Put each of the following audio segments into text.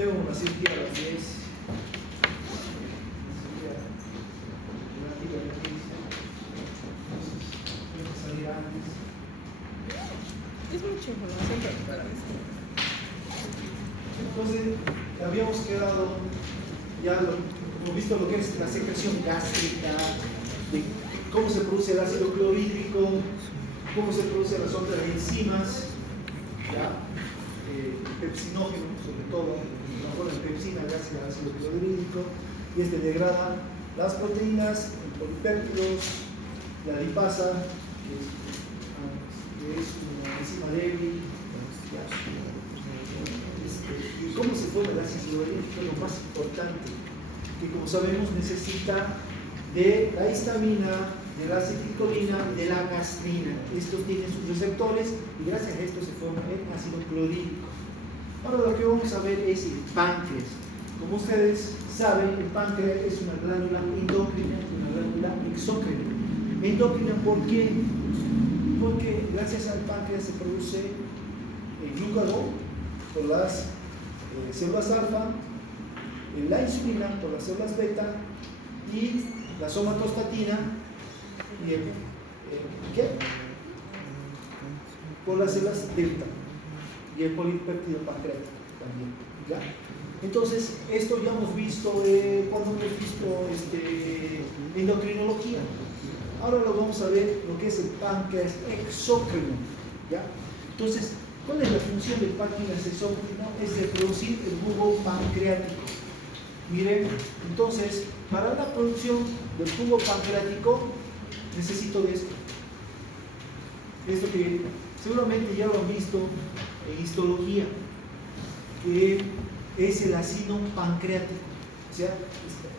Tengo una cirugía a las 10. Salir antes. Es mucha información para eso. Entonces, habíamos quedado, ya hemos visto lo que es la secreción gástrica, de cómo se produce el ácido clorhídrico, cómo se producen las otras enzimas, ¿ya? Pepsinógeno, sobre todo, la pepsina, el ácido clorhídrico, y este degrada las proteínas, el polipéptidos, la lipasa, que es una enzima débil, ¿ya? Y cómo se forma el ácido clorhídrico es lo más importante, que como sabemos necesita de la histamina, de la acetilcolina y de la gastrina. Estos tienen sus receptores y gracias a esto se forma el ácido clorhídrico. Ahora lo que vamos a ver es el páncreas. Como ustedes saben, el páncreas es una glándula endocrina y una glándula exócrina. Endocrina, ¿por qué? Porque gracias al páncreas se produce el glucagón por las células alfa, la insulina por las células beta y la somatostatina y ¿qué? Por las células delta y el polipéptido pancreático también, ¿ya? Entonces, esto ya hemos visto cuando hemos visto endocrinología. Ahora lo vamos a ver lo que es el páncreas exócrino, ¿ya? Entonces, ¿cuál es la función del páncreas exócrino? Es de producir el jugo pancreático. Miren, entonces, para la producción del jugo pancreático necesito de esto. Esto que seguramente ya lo han visto en histología, que es el acino pancreático. O sea,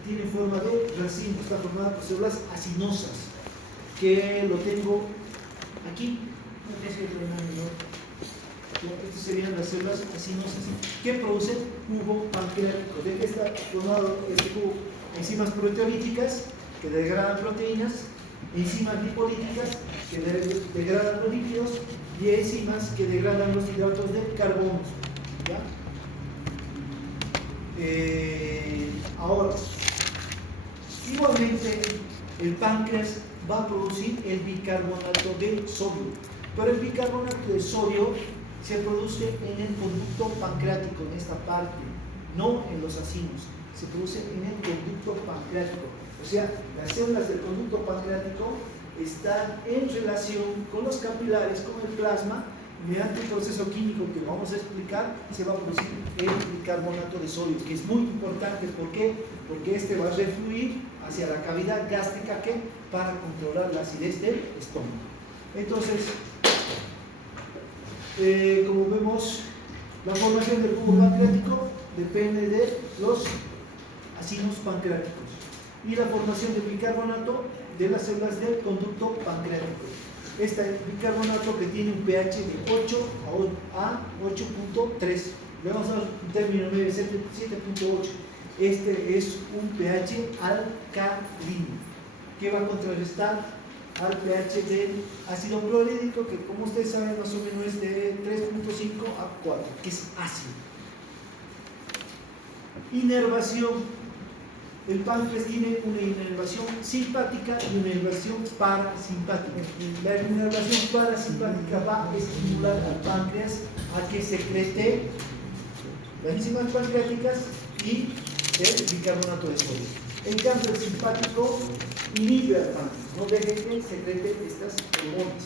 tiene forma de racimo, está formada por células acinosas, que lo tengo aquí. Estas serían las células acinosas que producen jugo pancreático. ¿De qué está formado este jugo? Enzimas proteolíticas que degradan proteínas, enzimas lipolíticas que degradan los lípidos y enzimas que degradan los hidratos de carbono. ¿Ya? Ahora, igualmente el páncreas va a producir el bicarbonato de sodio, pero el bicarbonato de sodio se produce en el conducto pancreático, en esta parte, no en los acinos, se produce en el conducto pancreático. O sea, las células del conducto pancreático están en relación con los capilares, con el plasma, mediante un proceso químico que vamos a explicar, se va a producir el bicarbonato de sodio, que es muy importante. ¿Por qué? Porque este va a refluir hacia la cavidad gástrica para controlar la acidez del estómago. Entonces, como vemos, la formación del jugo pancreático depende de los acinos pancreáticos y la formación del bicarbonato de las células del conducto pancreático. Este bicarbonato que tiene un pH de 8 a 8.3, le vamos a dar un término medio de 7.8. Este es un pH alcalino que va a contrarrestar al pH del ácido clorhídrico, que como ustedes saben más o menos es de 3.5 a 4, que es ácido. Inervación. El páncreas tiene una inervación simpática y una inervación parasimpática. La inervación parasimpática va a estimular al páncreas a que secrete las enzimas pancreáticas y el bicarbonato de sodio. En cambio, el simpático inhibe al páncreas, no deje que secrete estas hormonas.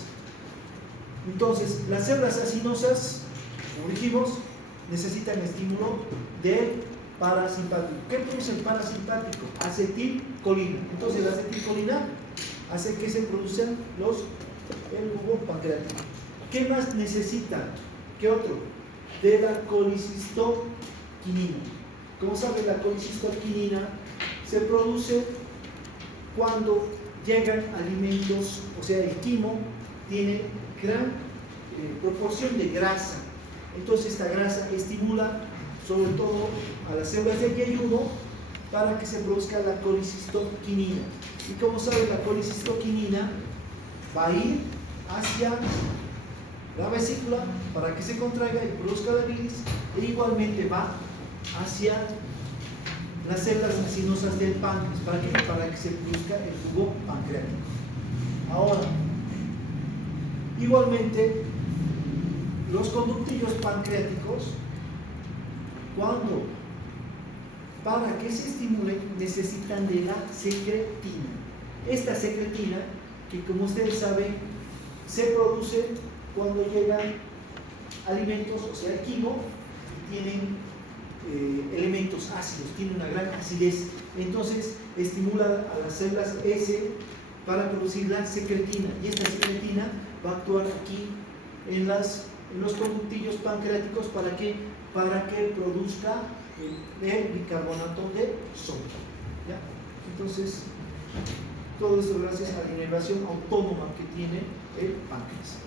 Entonces, las células acinosas, como dijimos, necesitan estímulo del parasimpático. ¿Qué produce el parasimpático? Acetilcolina. Entonces, la acetilcolina hace que se produzcan el jugo pancreático. ¿Qué más necesita? ¿Qué otro? De la colicistoquinina. Como saben, la colicistoquinina se produce cuando llegan alimentos, o sea, el quimo tiene gran proporción de grasa. Entonces, esta grasa estimula sobre todo a las células de yeyuno para que se produzca la colicistoquinina. Y como saben, la colicistoquinina va a ir hacia la vesícula para que se contraiga y produzca la bilis, e igualmente va hacia las células acinosas del páncreas. ¿Para qué? Para que se produzca el jugo pancreático. Ahora, igualmente, los conductillos pancreáticos, para que se estimulen, necesitan de la secretina. Esta secretina, que como ustedes saben, se produce cuando llegan alimentos, o sea, el quimo, que tienen elementos ácidos, tiene una gran acidez. Entonces estimula a las células S para producir la secretina, y esta secretina va a actuar aquí en los conductillos pancreáticos. ¿Para qué? Para que produzca el bicarbonato de sodio, ¿ya? Entonces todo esto gracias a la inervación autónoma que tiene el páncreas.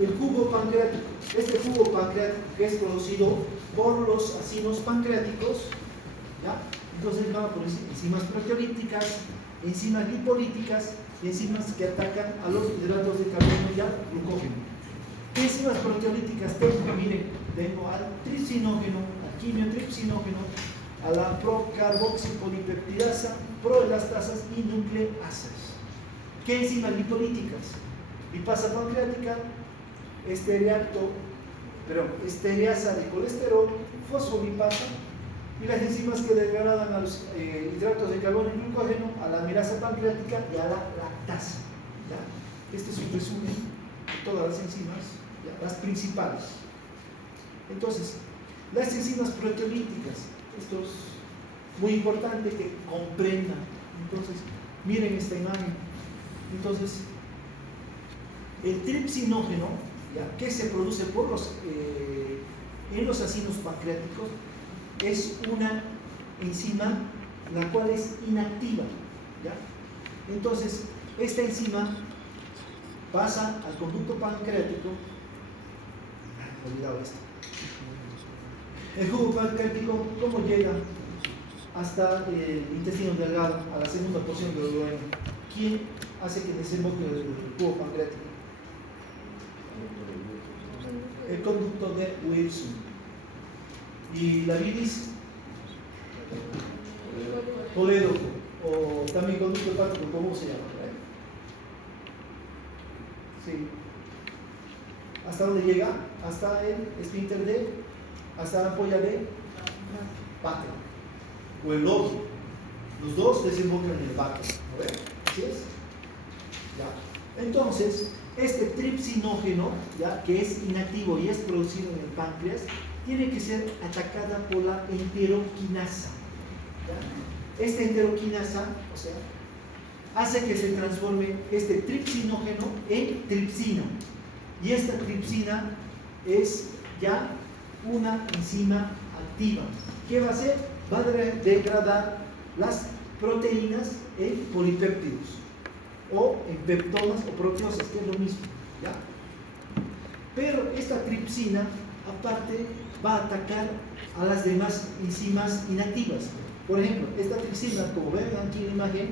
El jugo pancreático. Este jugo pancreático que es producido por los acinos pancreáticos, ¿ya? Entonces van a producir enzimas proteolíticas, enzimas lipolíticas y enzimas que atacan a los hidratos de carbono y al glucógeno. ¿Qué enzimas proteolíticas tengo? Miren, tengo al tripsinógeno, al quimiotripsinógeno, a la procarboxipolipeptidasa, proelastasas y nucleasas. ¿Qué enzimas lipolíticas? Lipasa pancreática, estereasa de colesterol, fosfolipasa, y las enzimas que degradan a los hidratos de carbono y glucógeno, a la amirasa pancreática y a la lactasa, ¿ya? Este es un resumen de todas las enzimas, ¿ya? Las principales. Entonces, las enzimas proteolíticas, esto es muy importante que comprendan. Entonces, miren esta imagen. Entonces, el tripsinógeno, ¿ya?, que se produce en los acinos pancreáticos, es una enzima la cual es inactiva, ¿ya? Entonces, esta enzima pasa al conducto pancreático. Olvidado esto. El jugo pancreático, ¿cómo llega hasta el intestino delgado, a la segunda porción del duodeno? ¿Quién hace que desemboque el jugo pancreático? El conducto de Wilson. Y la bilis, colédoco, o también conducto hepático, ¿cómo se llama? Sí. ¿Hasta dónde llega? Hasta el esfínter hasta la ampolla de Bacter, o el lobo. Los dos desembocan en el Bacter, ¿no ven? ¿Sí es? Ya. Entonces, este tripsinógeno, ¿ya?, que es inactivo y es producido en el páncreas, tiene que ser atacada por la enteroquinasa, ¿ya? Esta enteroquinasa, o sea, hace que se transforme este tripsinógeno en tripsina, y esta tripsina es ya una enzima activa. ¿Qué va a hacer? Va a degradar las proteínas en polipéptidos, o en peptonas o proteosas, que es lo mismo, ¿ya? Pero esta tripsina, aparte, va a atacar a las demás enzimas inactivas. Por ejemplo, esta tripsina, como ven aquí en la imagen,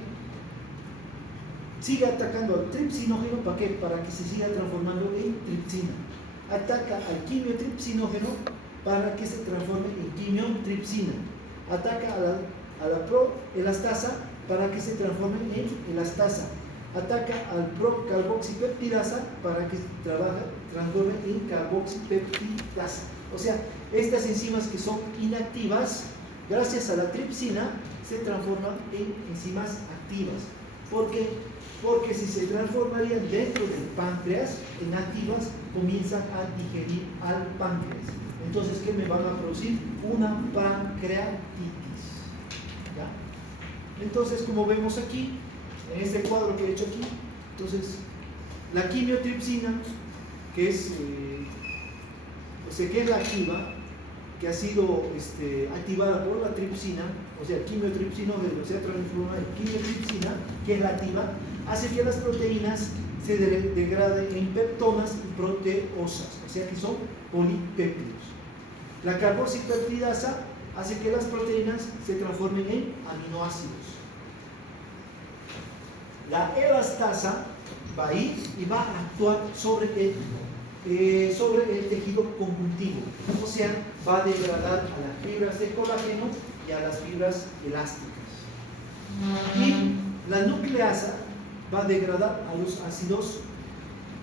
sigue atacando al tripsinógeno. ¿Para qué? Para que se siga transformando en tripsina. Ataca al quimiotripsinógeno para que se transforme en quimiotripsina. Ataca a la proelastasa para que se transforme en elastasa. Ataca al procarboxipeptidasa para que se transforme en carboxipeptidasa. O sea, estas enzimas que son inactivas, gracias a la tripsina, se transforman en enzimas activas. ¿Por qué? Porque si se transformarían dentro del páncreas en activas, comienzan a digerir al páncreas. Entonces, ¿qué me van a producir? Una pancreatitis, ¿ya? Entonces, como vemos aquí, en este cuadro que he hecho aquí, entonces, la quimiotripsina, que es la activa, que ha sido activada por la tripsina, o sea, quimiotripsinógeno se ha transformado en quimiotripsina, que es la activa, hace que las proteínas se degraden en peptonas y proteosas, o sea que son polipéptidos. La carboxipeptidasa hace que las proteínas se transformen en aminoácidos. La elastasa va a ir y va a actuar sobre el sobre el tejido conjuntivo, o sea, va a degradar a las fibras de colágeno y a las fibras elásticas. Y la nucleasa va a degradar a los ácidos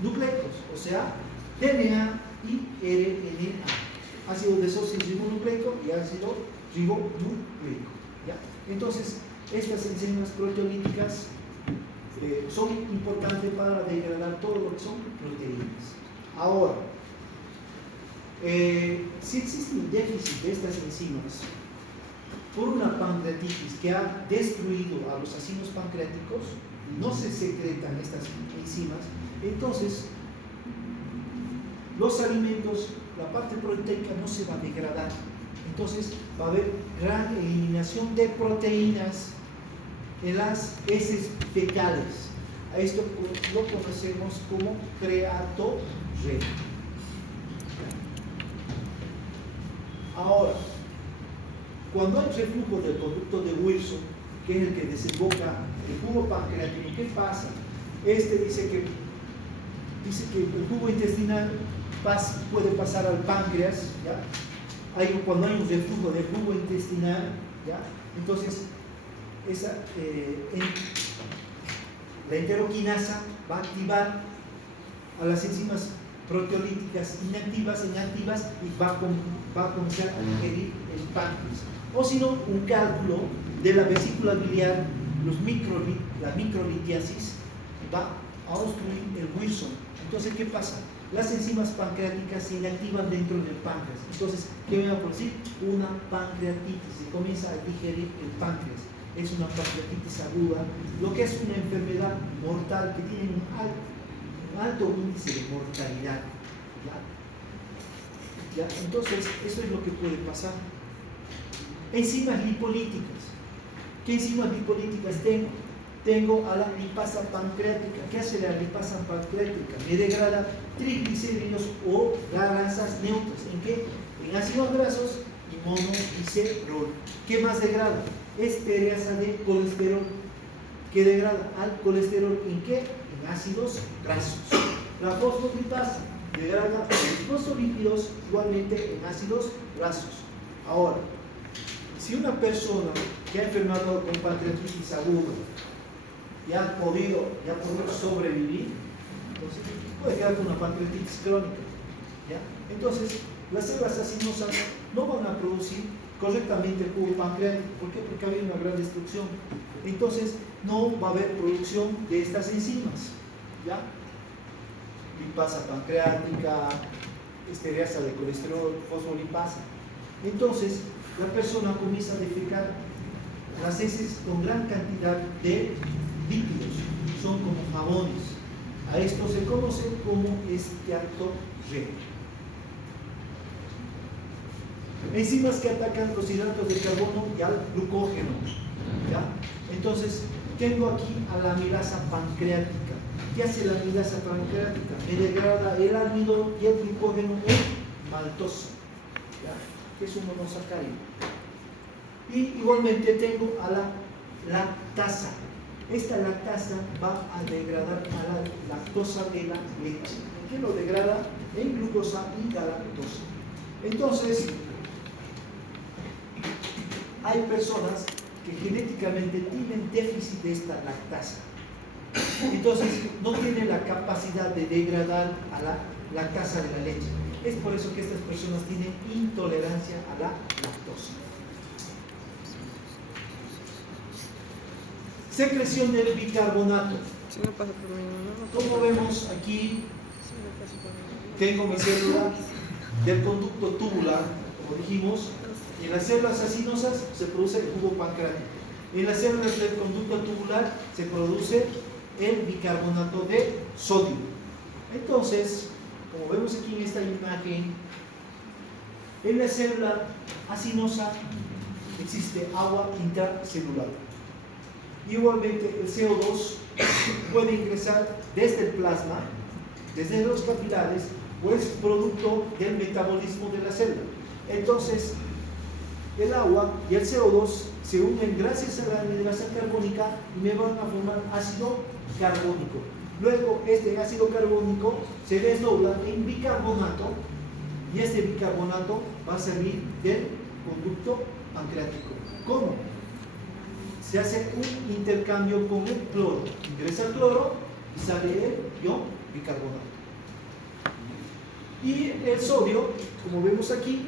nucleicos, o sea, DNA y RNA, ácido desoxirribonucleico y ácido ribonucleico. ¿Ya? Entonces, estas enzimas proteolíticas son importantes para degradar todo lo que son proteínas. Ahora, si existe un déficit de estas enzimas por una pancreatitis que ha destruido a los ácidos pancreáticos, no se secretan estas enzimas, entonces los alimentos, la parte proteica no se va a degradar. Entonces va a haber gran eliminación de proteínas en las heces fecales. A esto lo conocemos como creatorrea. Ahora, cuando hay reflujo del conducto de Wilson, que es el que desemboca el jugo pancreático, ¿qué pasa? Este dice que el jugo intestinal puede pasar al páncreas, ¿ya? Cuando hay un reflujo del jugo intestinal, ¿ya? Entonces la enteroquinasa va a activar a las enzimas proteolíticas inactivas en activas y va a comenzar a ingerir el páncreas. O si no, un cálculo de la vesícula biliar, la microlitiasis, va a obstruir el Wilson. Entonces, ¿qué pasa? Las enzimas pancreáticas se inactivan dentro del páncreas. Entonces, ¿qué me va a producir? Una pancreatitis. Se comienza a digerir el páncreas. Es una pancreatitis aguda, lo que es una enfermedad mortal que tiene un alto índice de mortalidad. ¿Ya? Entonces, eso es lo que puede pasar. Enzimas lipolíticas. ¿Qué enzimas lipolíticas tengo? Tengo a la lipasa pancreática. ¿Qué hace la lipasa pancreática? Me degrada triglicéridos o grasas neutras. ¿En qué? En ácidos grasos y monoglicerol. ¿Qué más degrada? Estereasa de colesterol. ¿Qué degrada? Al colesterol. ¿En qué? En ácidos grasos. La fosfolipasa degrada los fosfolípidos igualmente en ácidos grasos. Ahora, si una persona que ha enfermado con pancreatitis aguda y ha podido sobrevivir, entonces puede quedar con una pancreatitis crónica. ¿Ya? Entonces, las células acinosas no van a producir correctamente el jugo pancreático. ¿Por qué? Porque ha habido una gran destrucción. Entonces, no va a haber producción de estas enzimas. ¿Ya? Lipasa pancreática, estereasa de colesterol, fosfolipasa. Entonces, la persona comienza a defecar las heces con gran cantidad de lípidos, son como jabones. A esto se conoce como esteatorrea. Enzimas que atacan los hidratos de carbono y al glucógeno. ¿Ya? Entonces, tengo aquí a la amilasa pancreática. ¿Qué hace la amilasa pancreática? Me degrada el almidón y el glucógeno en maltosa, ¿ya? Que es un monosacárido. Y igualmente tengo a la lactasa. Esta lactasa va a degradar a la lactosa de la leche. ¿Qué lo degrada? En glucosa y galactosa. Entonces, hay personas que genéticamente tienen déficit de esta lactasa. Entonces, no tienen la capacidad de degradar a la lactasa de la leche. Es por eso que estas personas tienen intolerancia a la lactosa. Secreción del bicarbonato. Como vemos aquí, tengo mi célula del conducto tubular, como dijimos. En las células acinosas se produce el jugo pancreático. En las células del conducto tubular se produce el bicarbonato de sodio. Entonces, como vemos aquí en esta imagen, en la célula acinosa existe agua intracelular. Igualmente, el CO2 puede ingresar desde el plasma, desde los capilares, o es producto del metabolismo de la célula. Entonces, el agua y el CO2 se unen gracias a la anhidrasa carbónica y me van a formar ácido carbónico. Luego este ácido carbónico se desdobla en bicarbonato y este bicarbonato va a servir del conducto pancreático. ¿Cómo? Se hace un intercambio con el cloro. Ingresa el cloro y sale el ion bicarbonato. Y el sodio, como vemos aquí,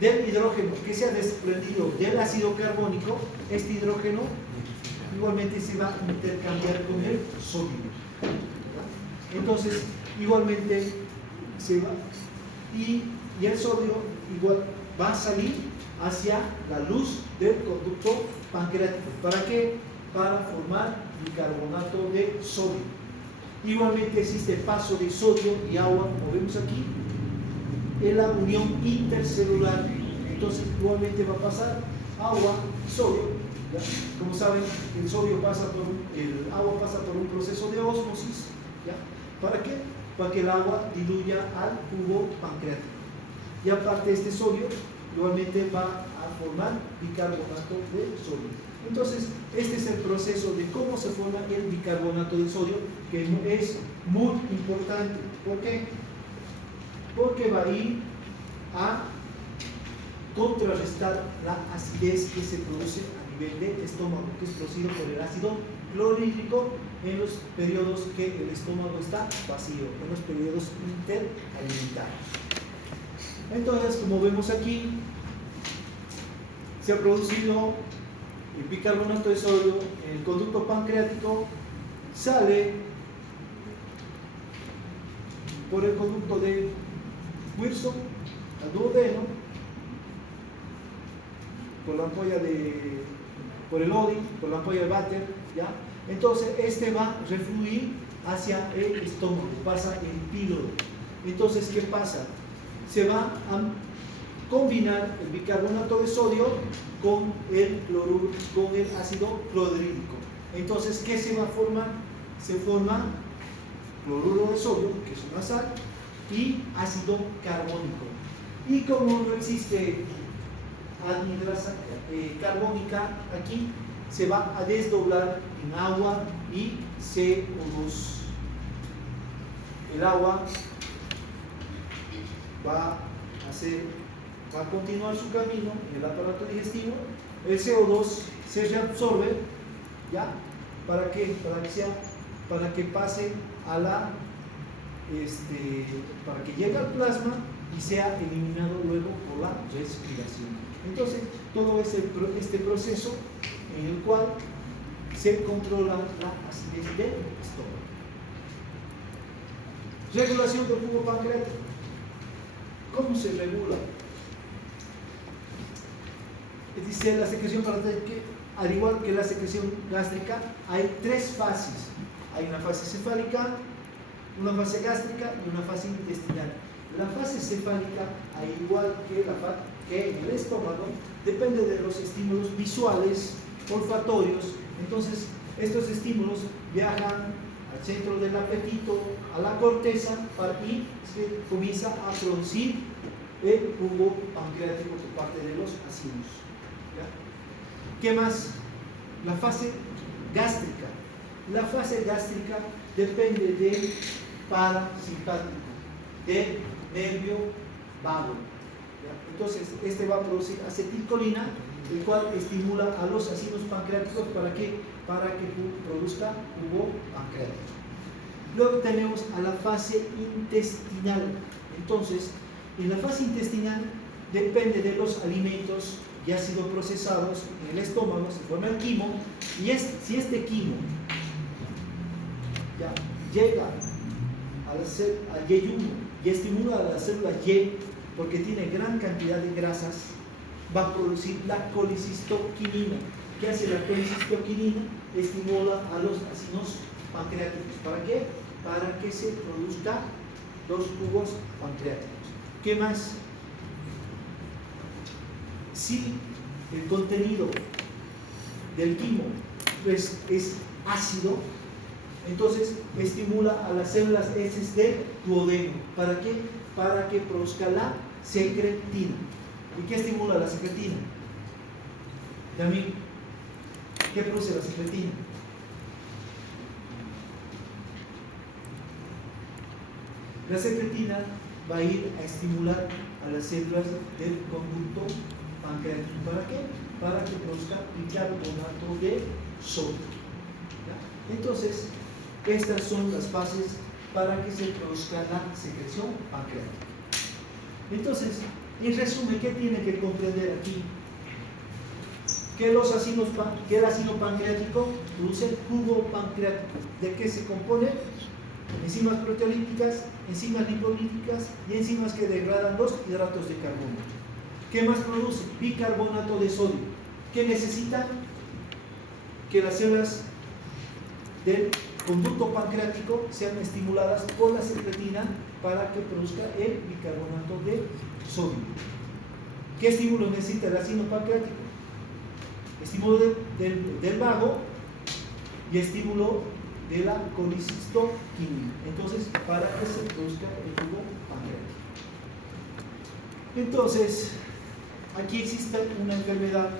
del hidrógeno que se ha desprendido del ácido carbónico, este hidrógeno igualmente se va a intercambiar con el sodio. Entonces, igualmente se va, y el sodio igual va a salir hacia la luz del conducto pancreático. ¿Para qué? Para formar bicarbonato de sodio. Igualmente existe paso de sodio y agua, como vemos aquí, en la unión intercelular. Entonces igualmente va a pasar agua y sodio. ¿Ya? Como saben, el agua pasa por un proceso de ósmosis. ¿Ya? ¿Para qué? Para que el agua diluya al jugo pancreático. Y aparte este sodio igualmente va a formar bicarbonato de sodio. Entonces, este es el proceso de cómo se forma el bicarbonato de sodio, que es muy importante. ¿Por qué? Porque va a ir a contrarrestar la acidez que se produce a nivel del estómago, que es producido por el ácido clorhídrico en los periodos que el estómago está vacío, en los periodos interalimentarios. Entonces, como vemos aquí, se ha producido el bicarbonato de sodio en el conducto pancreático, sale por el conducto de Wilson al duodeno, por el ODI, por la ampolla de Vater, ¿ya? Entonces este va a refluir hacia el estómago, pasa el píloro. Entonces, ¿qué pasa? Se va a combinar el bicarbonato de sodio con el ácido clorhídrico. Entonces, ¿qué se va a formar? Se forma cloruro de sodio, que es una sal, y ácido carbónico. Y como no existe anhidrasa carbónica aquí, se va a desdoblar en agua y CO2. El agua va a continuar su camino en el aparato digestivo, el CO2 se reabsorbe, ¿ya? ¿Para qué? Para que pase a para que llegue al plasma y sea eliminado luego por la respiración. Entonces, todo este proceso en el cual se controla la acidez del estómago. Regulación del jugo pancreático. ¿Cómo se regula? Dice la secreción pancreática, al igual que la secreción gástrica, hay tres fases. Hay una fase cefálica, una fase gástrica y una fase intestinal. La fase cefálica, al igual que en el estómago, depende de los estímulos visuales, olfatorios. Entonces, estos estímulos viajan al centro del apetito, a la corteza, y se comienza a producir el jugo pancreático por parte de los ácidos. ¿Ya? ¿Qué más? La fase gástrica. La fase gástrica depende del parasimpático, del nervio vago. ¿Ya? Entonces, este va a producir acetilcolina, el cual estimula a los ácidos pancreáticos. ¿Para qué? Para que produzca jugo pancreático. Luego tenemos a la fase intestinal. Entonces, en la fase intestinal depende de los alimentos ya sido procesados en el estómago, se forma el quimo, y si este quimo ya llega al Y1 y estimula a la célula Y, porque tiene gran cantidad de grasas, va a producir la colicistoquinina. ¿Qué hace la colicistoquinina? Estimula a los ácidos pancreáticos. ¿Para qué? Para que se produzcan los jugos pancreáticos. ¿Qué más? Si el contenido del quimo es ácido, entonces estimula a las células heces del duodeno. ¿Para qué? Para que produzca la secretina. ¿Y qué estimula la secretina? También, ¿qué produce la secretina? La secretina va a ir a estimular a las células del conducto pancreático. ¿Para qué? Para que produzca bicarbonato de sodio. ¿Ya? Entonces, estas son las fases para que se produzca la secreción pancreática. Entonces, en resumen, ¿qué tiene que comprender aquí? Que el ácido pancreático produce jugo pancreático. ¿De qué se compone? Enzimas proteolíticas, enzimas lipolíticas y enzimas que degradan los hidratos de carbono. ¿Qué más produce? Bicarbonato de sodio. ¿Qué necesita? Que las células del conducto pancreático sean estimuladas por la secretina para que produzca el bicarbonato de sodio. ¿Qué estímulo necesita el ácido pancreático? Estímulo del vago y estímulo de la colicistoquímina. Entonces, para que se produzca el jugo pancreático. Entonces, aquí existe una enfermedad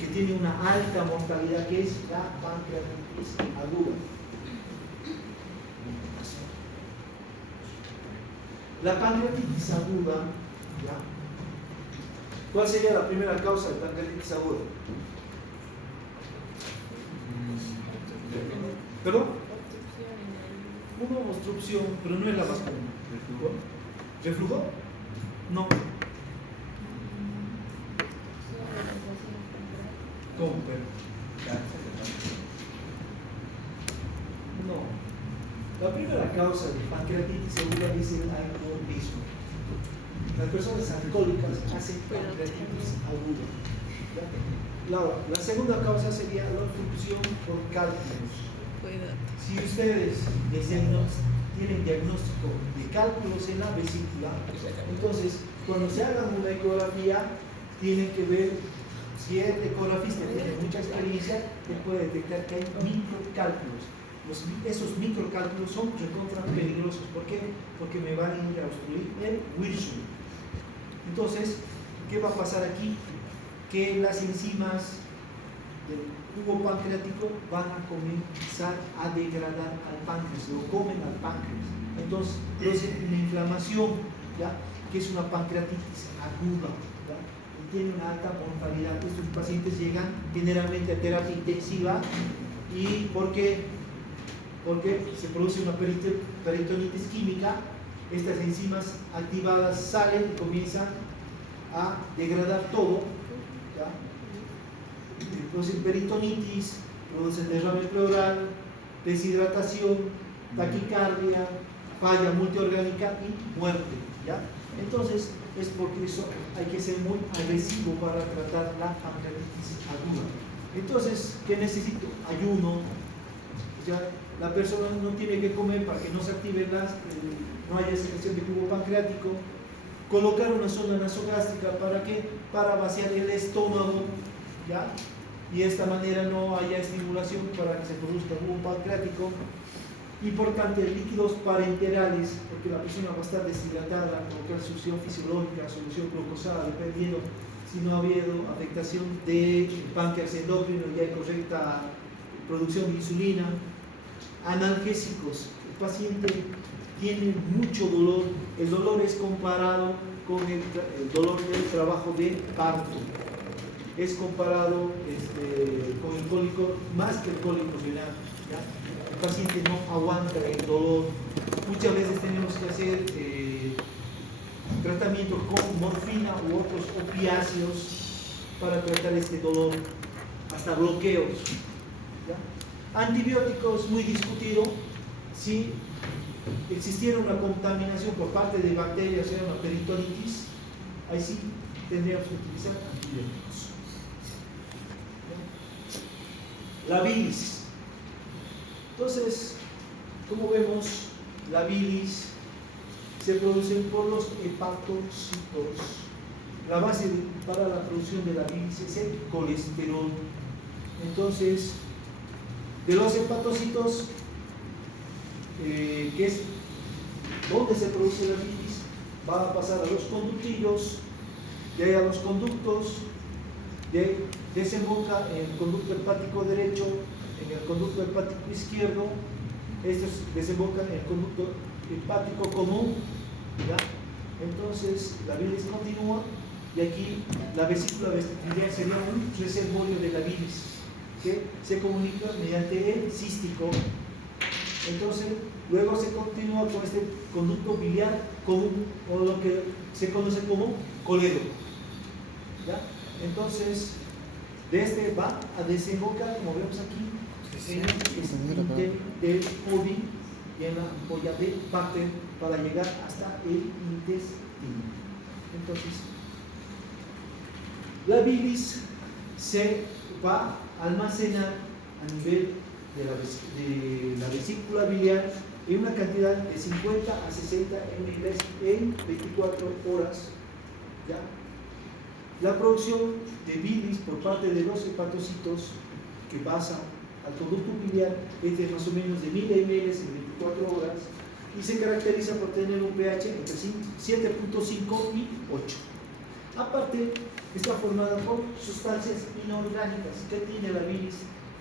que tiene una alta mortalidad, que es la pancreatitis aguda. La pancreatitis aguda, ¿ya? ¿Cuál sería la primera causa de pancreatitis aguda? ¿Perdón? Una obstrucción, pero no es la más común. ¿Reflujo? ¿Reflujo? No. ¿Cómo? No. La primera causa de pancreatitis aguda es el alcoholismo. Las personas alcohólicas hacen pancreatitis aguda. La segunda causa sería la obstrucción por cálculos. Si ustedes tienen diagnóstico de cálculos en la vesícula, entonces cuando se hagan una ecografía tienen que ver, si el ecografista tiene mucha experiencia, que puede detectar que hay microcálculos. Esos microcálculos son recontra peligrosos. ¿Por qué? Porque me van a ir a obstruir el Wilson. Entonces, ¿qué va a pasar aquí? Que las enzimas del jugo pancreático van a comenzar a degradar al páncreas, lo comen al páncreas. Entonces, produce una inflamación, ¿ya? Que es una pancreatitis aguda, ¿ya? Y tiene una alta mortalidad. Estos pacientes llegan generalmente a terapia intensiva. ¿Y por qué? Porque se produce una peritonitis química. Estas enzimas activadas salen y comienzan a degradar todo, ¿ya? Producen peritonitis, producen derrame pleural, deshidratación, taquicardia, falla multiorgánica y muerte, ¿ya? Entonces, es porque eso hay que ser muy agresivo para tratar la pancreatitis aguda. Entonces, ¿qué necesito? Ayuno. Ya la persona no tiene que comer para que no se active no haya secreción de jugo pancreático. Colocar una sonda nasogástrica, ¿para qué? Para vaciar el estómago, ¿ya? Y de esta manera no haya estimulación para que se produzca jugo pancreático. Importante, líquidos parenterales, porque la persona va a estar deshidratada, colocar solución fisiológica, solución glucosada, dependiendo si no ha habido afectación del páncreas endocrino y hay correcta producción de insulina. Analgésicos, el paciente tiene mucho dolor, el dolor es comparado con el dolor del trabajo de parto, es comparado con el cólico más que el cólico renal, ¿ya? El paciente no aguanta el dolor, muchas veces tenemos que hacer tratamientos con morfina u otros opiáceos para tratar este dolor, hasta bloqueos, ¿ya? Antibióticos, muy discutido. Si existiera una contaminación por parte de bacterias, sea una peritonitis, ahí sí tendríamos que utilizar antibióticos. La bilis. Entonces, como vemos, la bilis se produce por los hepatocitos. La base para la producción de la bilis es el colesterol. Entonces, de los hepatocitos, que es donde se produce la bilis, va a pasar a los conductillos, de ahí a los conductos, de ahí desemboca en el conducto hepático derecho, en el conducto hepático izquierdo, estos desembocan en el conducto hepático común, ¿ya? Entonces la bilis continúa y aquí la vesícula vestibular sería un reservorio de la bilis que se comunica mediante el cístico. Entonces luego se continúa con este conducto biliar común, o lo que se conoce como coledo, ¿ya? Entonces de este va a desembocar, como vemos aquí, en el esfínter del ovi y en la ampolla de Bartter para llegar hasta el intestino. Entonces la bilis se va a almacenar a nivel de la vesícula biliar en una cantidad de 50 a 60 ml en 24 horas, ¿ya? La producción de bilis por parte de los hepatocitos que pasa al conducto biliar es de más o menos de 1000 ml en 24 horas y se caracteriza por tener un pH entre 7.5 y 8. Aparte, está formada por sustancias inorgánicas. ¿Qué tiene la bilis?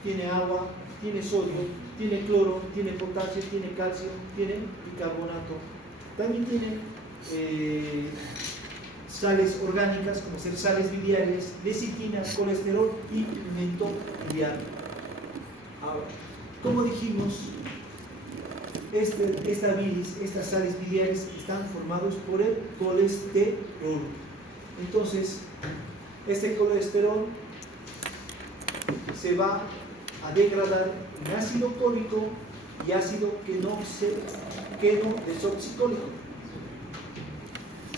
Tiene agua, tiene sodio, tiene cloro, tiene potasio, tiene calcio, tiene bicarbonato. También tiene sales orgánicas, como ser sales biliares, lecitina, colesterol y pigmento biliar. Ahora, como dijimos, esta bilis, estas sales biliares están formados por el colesterol. Entonces, este colesterol se va a degradar en ácido cólico y ácido queno-desoxicólico.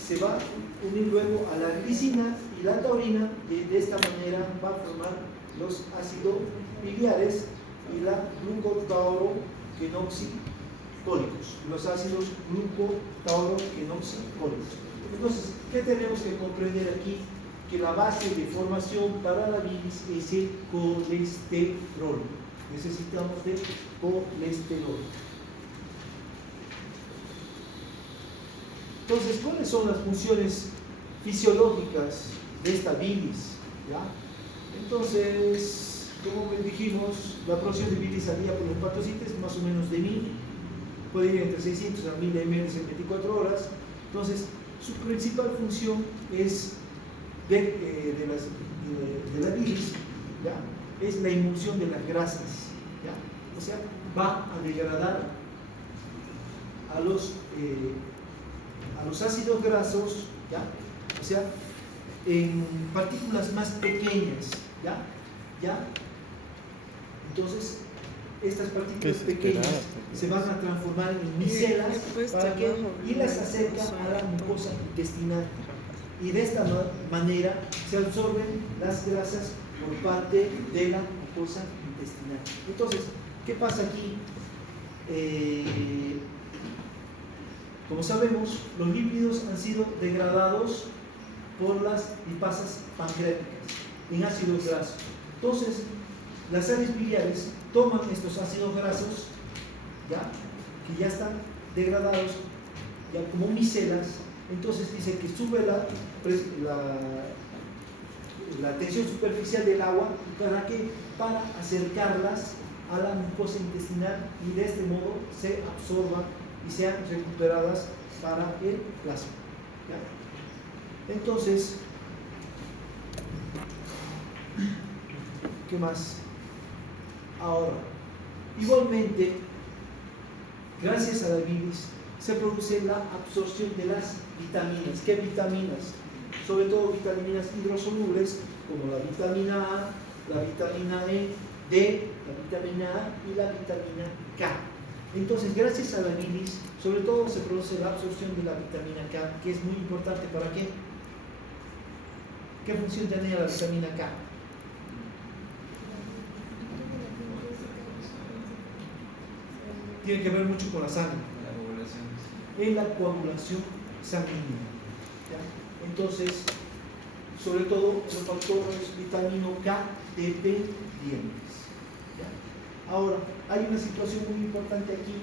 Se va a unir luego a la glicina y la taurina y de esta manera va a formar los ácidos biliares y la glucotauro-quenoxicólicos, los ácidos glucotauro-quenoxicólicos. Entonces, ¿qué tenemos que comprender aquí? Que la base de formación para la bilis es el colesterol. Necesitamos de colesterol. Entonces, ¿cuáles son las funciones fisiológicas de esta bilis? ¿Ya? Entonces, como dijimos, la producción de bilis al día por los hepatocitos es más o menos de 1000, puede ir entre 600 a 1000 ml en 24 horas. Entonces, su principal función es de la bilis, ¿ya? Es la emulsión de las grasas, ¿ya? O sea, va a degradar a los ácidos grasos, ¿ya? O sea, en partículas más pequeñas, ¿ya? Entonces, estas partículas pequeñas se van a transformar en micelas y las acerca a la mucosa intestinal. Y de esta manera se absorben las grasas por parte de la mucosa intestinal. Entonces, ¿qué pasa aquí? Como sabemos, los lípidos han sido degradados por las lipasas pancreáticas en ácidos grasos. Entonces, las sales biliares toman estos ácidos grasos, ¿ya? Que ya están degradados, ya como micelas. Entonces dice que sube la tensión superficial del agua. ¿Para qué? Para acercarlas a la mucosa intestinal y de este modo se absorban y sean recuperadas para el plasma, ¿ya? Entonces, ¿qué más? Ahora, igualmente, gracias a la bilis se produce la absorción de las vitaminas. ¿Qué vitaminas? Sobre todo vitaminas hidrosolubles como la vitamina A, la vitamina E, D, la vitamina A y la vitamina K. Entonces, gracias a la bilis, sobre todo se produce la absorción de la vitamina K, que es muy importante. ¿Para qué? ¿Qué función tenía la vitamina K? Tiene que ver mucho con la sangre, en la coagulación sanguínea, ¿ya? Entonces, sobre todo los factores vitamino K dependientes, ¿ya? Ahora, hay una situación muy importante aquí.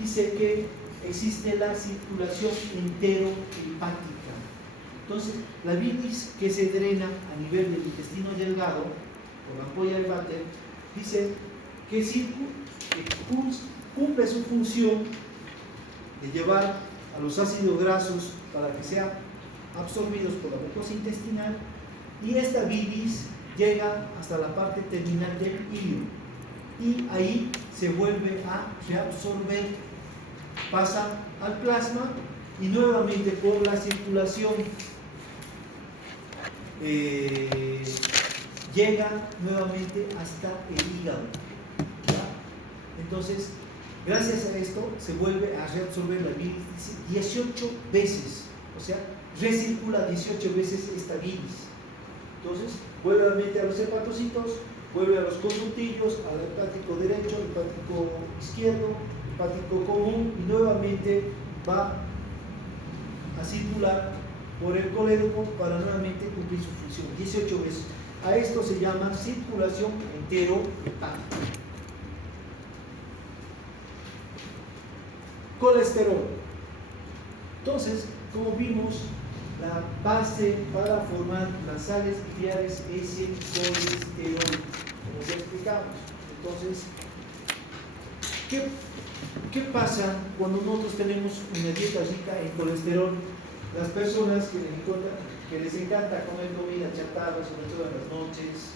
Dice que existe la circulación enterohepática. Entonces, la bilis que se drena a nivel del intestino delgado, por la ampolla de Bartter, dice que cumple su función de llevar a los ácidos grasos para que sean absorbidos por la mucosa intestinal, y esta bilis llega hasta la parte terminal del hilo y ahí se vuelve a reabsorber, pasa al plasma y nuevamente por la circulación llega nuevamente hasta el hígado, ¿ya? Entonces, gracias a esto se vuelve a reabsorber la bilis 18 veces, o sea, recircula 18 veces esta bilis. Entonces, vuelve nuevamente a los hepatocitos, vuelve a los conductillos, al hepático derecho, hepático izquierdo, hepático común, y nuevamente va a circular por el colédoco para nuevamente cumplir su función 18 veces. A esto se llama circulación enterohepática. Colesterol. Entonces, como vimos, la base para formar las sales biliares es el colesterol, como ya explicamos. Entonces, ¿qué pasa cuando nosotros tenemos una dieta rica en colesterol? Las personas que les encanta comer comida chatarra, sobre todo en las noches,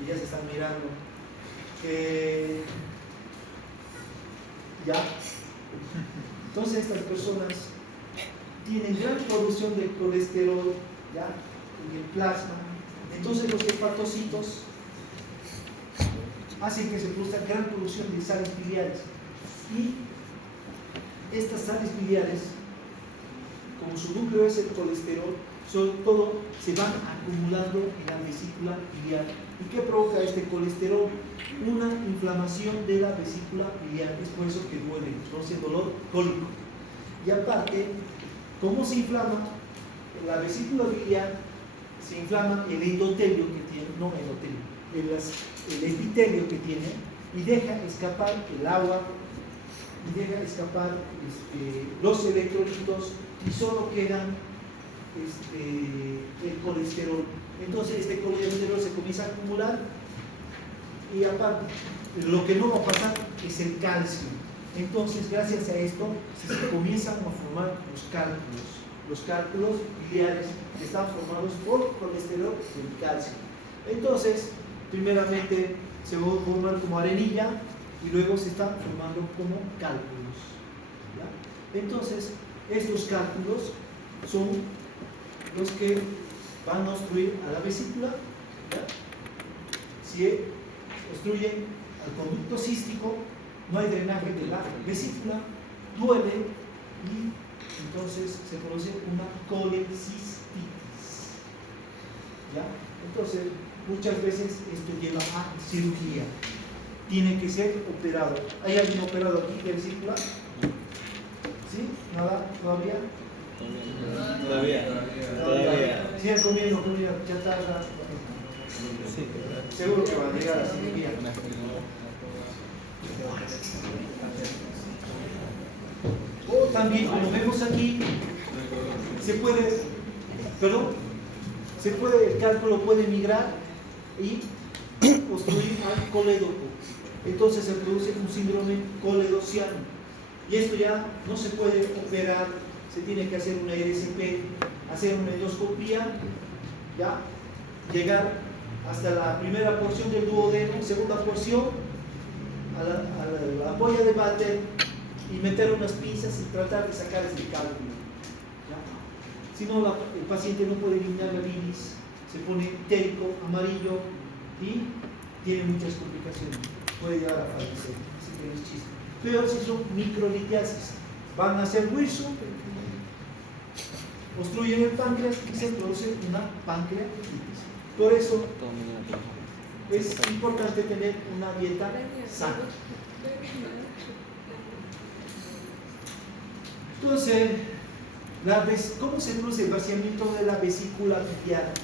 y ya se están mirando, ya. Entonces estas personas tienen gran producción de colesterol, ya, en el plasma. Entonces los hepatocitos hacen que se produzca gran producción de sales biliares, y estas sales biliares, como su núcleo es el colesterol, sobre todo se van acumulando en la vesícula biliar. ¿Y qué provoca este colesterol? Una inflamación de la vesícula biliar. Es por eso que duele, produce dolor cólico. Y aparte, ¿cómo se inflama? En la vesícula biliar se inflama el endotelio que tiene, no endotelio, el epitelio que tiene, y deja escapar el agua, y deja escapar los electrolitos, y solo quedan el colesterol. Entonces este colesterol se comienza a acumular, y aparte lo que no va a pasar es el calcio. Entonces, gracias a esto se comienzan a formar los cálculos biliares que están formados por colesterol y calcio. Entonces, primeramente se van a formar como arenilla y luego se están formando como cálculos, ¿ya? Entonces, estos cálculos son los que van a obstruir a la vesícula, ¿ya? Si obstruyen al conducto cístico, no hay drenaje de la vesícula, duele, y entonces se produce una colecistitis, ¿ya? Entonces, muchas veces esto lleva a cirugía, tiene que ser operado. ¿Hay alguien operado aquí de vesícula? ¿Sí? ¿Nada? ¿Todavía? Todavía. ¿Siguen comiendo comida chatarra? Sí. Seguro que va a llegar a la cirugía. O también, como vemos aquí, el cálculo puede migrar y obstruir al colédoco. Entonces se produce un síndrome coledociano. Y esto ya no se puede operar, se tiene que hacer una RCP, hacer una endoscopía, ¿ya? Llegar hasta la primera porción del duodeno, segunda porción, a la ampolla de váter, y meter unas pinzas y tratar de sacar este cálculo, ¿ya? Si no, el paciente no puede eliminar la bilis, se pone ictérico, amarillo, y tiene muchas complicaciones, puede llegar a fallecer, así que no es chiste. Peor si son microlitiasis, van a hacer Wilson, obstruyen el páncreas y se produce una pancreatitis. Por eso es importante tener una dieta sana. Entonces, ¿cómo se produce el vaciamiento de la vesícula biliar?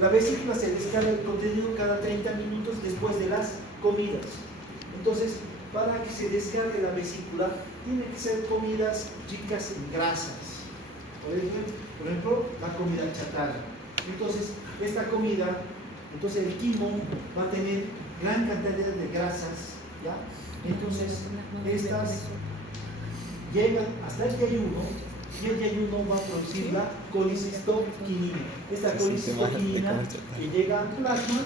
La vesícula se descarga el contenido cada 30 minutos después de las comidas. Entonces, para que se descargue la vesícula, tiene que ser comidas ricas en grasas. Por ejemplo, la comida chatarra. Entonces, esta comida, el quimo va a tener gran cantidad de grasas, ¿ya? Entonces, estas llegan hasta el yayuno y el yayuno va a producir la colicistoquinina. Esta colicistoquinina que llega al plasma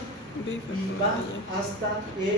y va hasta el